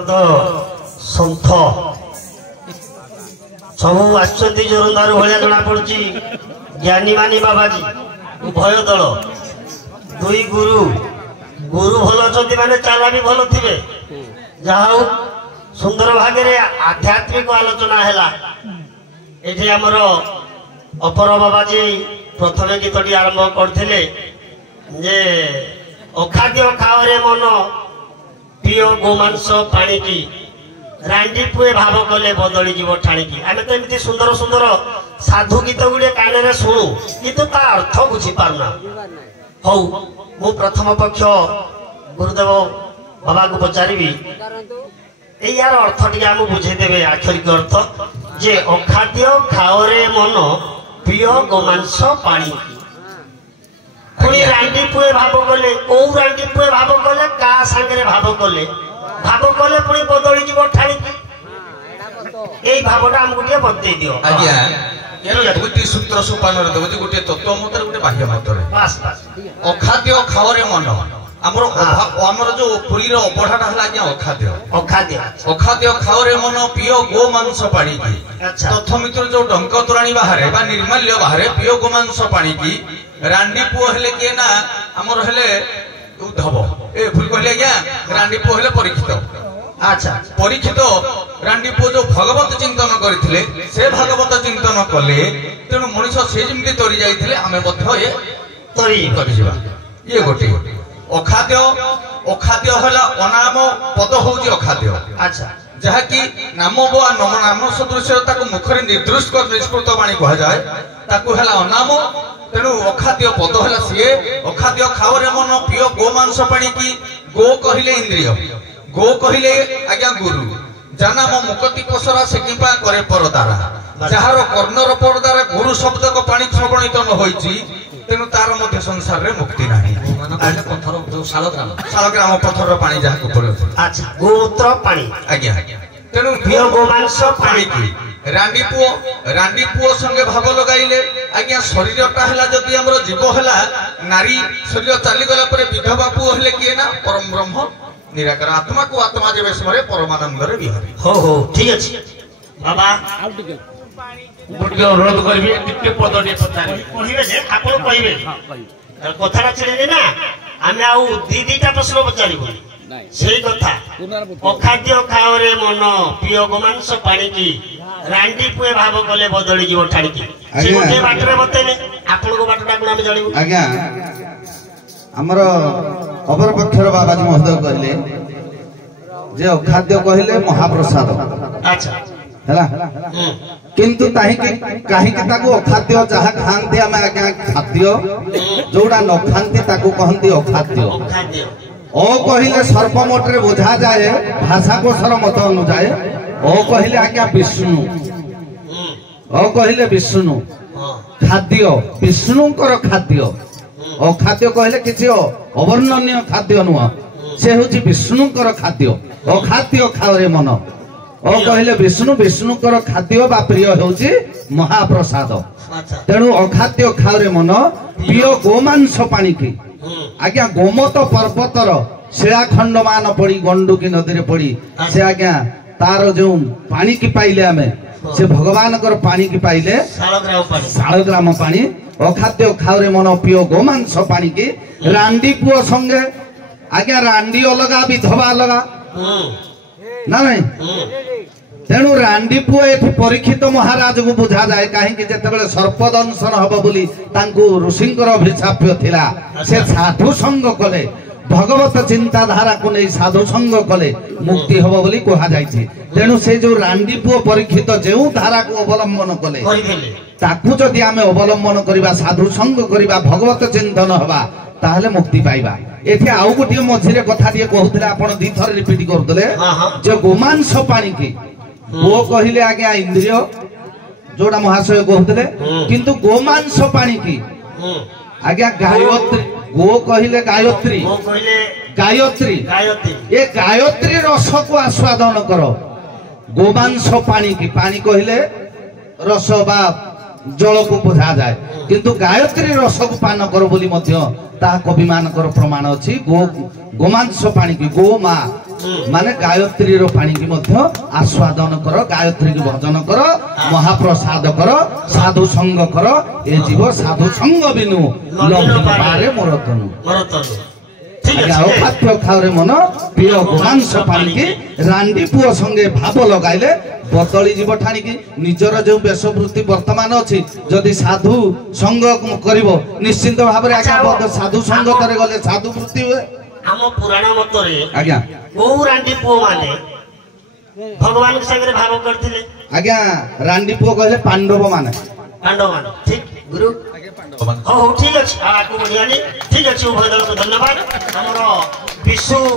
सन्थ सब आसुच्च जोरदार भाया जना पड़ी ज्ञानी मानी बाबाजी उभय दल दुई गुरु गुरु भल अच्छा माने चाला भी भल थे जहा सुंदर भागे आध्यात्मिक आलोचना है ये आमर अपर बाबाजी प्रथम गीतटी आरंभ करते अखाद्य खाओ मन पिओ गोमांस पाणी की रांडी पुए भाव कले बदली जीव ठाणिकी आम तो एमती सुंदर सुंदर साधु गीत गुड़े कान शुणु किंतु ता अर्थ बुझी पारना हौ मु प्रथम पक्ष गुरुदेव बाबा को पचारि यार अर्थ टी आम बुझेदेवे आक्षरिक अर्थ जे अखाद्य खाओ रे मन पिओ गोमांस पाणी पुणी रांडी पुए भाव कले कौ रांडी पुए भाव कले का सांगे भाव कले पुणी बदली जीव ठाणिकी एई भावटा हमको टिके बतई दियो आज्ञा यार दुईटी सूत्र सोपान रे देबो गोटे तत्व मतर गोटे बाह्य मतर बस बस अखाद्य खाओ रे मन आमर जो पुरी रो अबढाटा हला आज्ञा अखाद्य खाओ रे मन पियो गो मांस पाणी की तत्व मित्र जो डंक तोराणी बाहरे बा निर्माल्य बाहरे पियो गो मांस पाणी की रांडी पुओ हेले के ना हमर हेले उद्धव ए भूल कहले आज्ञा रांडी पुओ हेले परीक्षित अच्छा परीक्षित रांडी पुओ जो भगवत चिंतन करथिले से भगवत चिंतन कले तेनु मनुष्य से जिमती तोरी जाइथिले हमें मध्य ए तोरी करि जिबा ये गोटे अखाद्य हला अनाम पद होउची अखाद्य अच्छा जहा कि नाम बो नाम सदृश ताको मुखरे निर्दृष्ट कर निष्कृत वाणी कहा जाए ताको हला अनाम तेणु अखाद्य पद हला सीए अखाद्य खाओ रे मन पियो गो मांस पाणी की गो कहिले इंद्रिय गो कहिले आज्ञा गुरु जानाम मुकति पसरा से किपा करे परदारा जहार कर्णर परदारा गुरु शब्द को पाणी श्रवणित न होईची तेणु तार मध्य संसार रे मुक्ति नाही पत्थर जो शालग्राम पत्थर पानी जहा को पड़े अच्छा गोमूत्र पानी आज्ञा तेणु पियो गोमांस पाणी की रांडी पुओ संगे भाव लगाइले आज्ञा शरीरटा हला जदि हमरो जीव हला नारी शरीर चाली गला परे विधवा पुओ हले किए ना परम ब्रह्म निराकार आत्मा को आत्मा जेबे समरे परमानंद रे बिहारी हो ठीक अछि बाबा आउ टिके गुटे अनुरोध करबे टिके पदडी पचारि कहिबे जे आपण कहिबे कथाटा छिले ना आमे आउ दीटा प्रश्न पचारिबो सेही कथा अखाद्य खाओ रे मन पियो गोमांस पाणी की रांडी पुए भाव कले बदली जीव ठाणिकी से गोटे बाटरे बतेले आपण को बाटटा कोन हम जानिबो आज्ञा हमर अपर पक्षर बाबाजी महोदय कहले जे अखाद्य कहले महाप्रसाद अच्छा हैला किंतु ताही के ताको अखाद्य जहा खांते हम आज्ञा खाद्य जोडा न खांते ताको कहंती अखाद्य ओ कहले सर्पमोट रे बुझा जाए भाषा को सर मत अनुजाए ओ कहले आज्ञा विष्णु ओ कहले विष्णु खाद्य विष्णुकर खाद्य अखाद्य कहले किछि अवर्णनीय खाद्य नुह से होछि विष्णुकर खाद्य अखाद्य खाओ रे मन ओ कहले विष्णुकर खाद्य बा प्रिय होछि महाप्रसाद तेणु अखाद्य खाओ रे मन पियो गोमांस पाणी की आज्ञा गोमत पर्वतर शिलाखंड मान पड़ी गंडुकी नदी रे पड़ी से आज्ञा तार जो पानी की पाइले आमे से भगवान कर पानी की पाइले शालग्राम पानी अखाद्य खाओ रे मन पियो गोमांस पानी की रांडी पुओ संगे आज्ञा रांडी अलगा विधवा अलगा ना नहीं तेणु रांडी पुओ एठी परीक्षित महाराज को बुझा जाए कहीं जेतेबेले सर्पदंशन हब बोली तांकु ऋषिंकर अभिशाप्य थिला से साधु संग कले भगवत चिंताधारा को नहीं साधु संग कले मुक्ति हब बोली कहा जाइछि तेणु से जो रांडी पुओ परीक्षित जेउ धारा को अवलंबन कले ताकु जदि आमे अवलंबन करिबा साधु संग करिबा भगवत चिंतन हबा ताहले मुक्ति पाइबा एठी आउ गोटे मझिरे कथा दिए कहउतले आपण दी थर रिपीट करदले जे गोमांस पाणी की गो कहिले आज्ञा इंद्रिय जोड़ा महाशय कहते किंतु गोमांस पाणी की आज्ञा गायत्री गो कहिले गायत्री ये गायत्री रस को आस्वादन करो गोमांस पाणी की पानी कहिले रस बा ଜଳକୁ ବୁଝାଯାଏ କିନ୍ତୁ ଗାୟତ୍ରୀ ରସକୁ ପାନ କର ବୋଲି ମଧ୍ୟ ତାହା କବିମାନଙ୍କର ପ୍ରମାଣ ଅଛି। ଗୋମାଂସ ପାଣିକି ଗୋମା ମାନେ ଗାୟତ୍ରୀର ପାଣିକି ମଧ୍ୟ ଆସ୍ୱାଦନ କର, ଗାୟତ୍ରୀକି ଭଜନ କର, ମହାପ୍ରସାଦ କର, ସାଧୁ ସଙ୍ଗ କର, ଏ ଜୀବ ସାଧୁ ସଙ୍ଗ ବିନୁ ଲଭେ ମୋର ତନୁ। ଅଖାଦ୍ୟ ଖାଓରେ ମନ ପ୍ରିୟ ଗୋମାଂସ ପାଣିକି ରାଣ୍ଡି ପୁଅ ସଙ୍ଗେ ଭାବ ଲଗାଇଲେ ବଦଳି ଯିବ ଠାଣିକି। ନିଜର ଯୋଉ ବେଶବୃତ୍ତି ବର୍ତ୍ତମାନ ଅଛି ଯଦି ସାଧୁ ସଙ୍ଗ କରିବ ନିଶ୍ଚିନ୍ତ ଭାବରେ ଆଜ୍ଞା ସାଧୁ ସଙ୍ଗତରେ ଗଲେ ସାଧୁ ବୃତ୍ତି ହୁଏ। ଆମ ପୁରାଣ ମତରେ ଆଜ୍ଞା କୋଉ ରାଣ୍ଡି ପୁଅ ମାନେ ଭଗବାନଙ୍କ ସାଙ୍ଗରେ ଭାବ କରିଥିଲେ? ଆଜ୍ଞା ରାଣ୍ଡି ପୁଅ କହିଲେ ପାଣ୍ଡବ ମାନେ। ପାଣ୍ଡବ ମାନେ ଠିକ ଗୁରୁ। ହଉ ଠିକ ଅଛି, ଆଗକୁ ବଢିଆନି। ଠିକ ଅଛି, ଉଭୟ ଦଳକୁ ଧନ୍ୟବାଦ। ଆମର ବିଶୁ